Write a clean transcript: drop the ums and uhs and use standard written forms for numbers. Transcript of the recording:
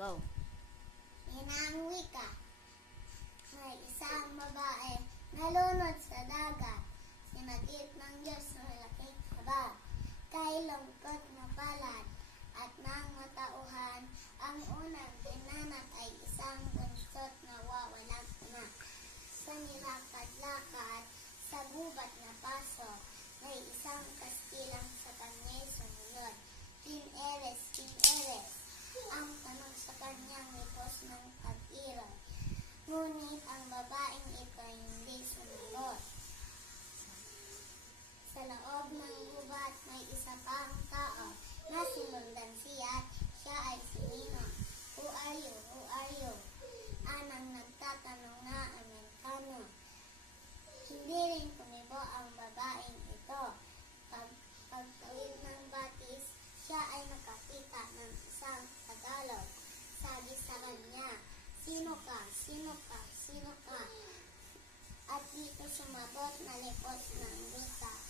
Go. Inang wika. May isang babae nalunod sa dagat. Sinagip ng Diyos ng malaking haba. Kay lungkot na palad at ng matauhan. Ang unang dinanat ay isang bunsot na wawalag na. Sa nilakad-lakad, sa gubat na pasok, may isang kastilang sa kanya'y sumunod. Kin-eres, ang tanong sa kanyang nipos ng tag-iron. Ngunit ang babaeng ito hindi sumunod. Sa loob ng gubat may isa pang tao na sinundan siya at siya ay sinino. Who are you? Who are you? Anang nagtatanong na Amerikano. Hindi rin kumibo ang babaeng ito. Pagtawid ng batis, siya ay nakakita ng isang Tagalog. Sabi sa kanya, "Sino ka? Sino ka? Sino ka?" At dito sumagot na lipot ng wika.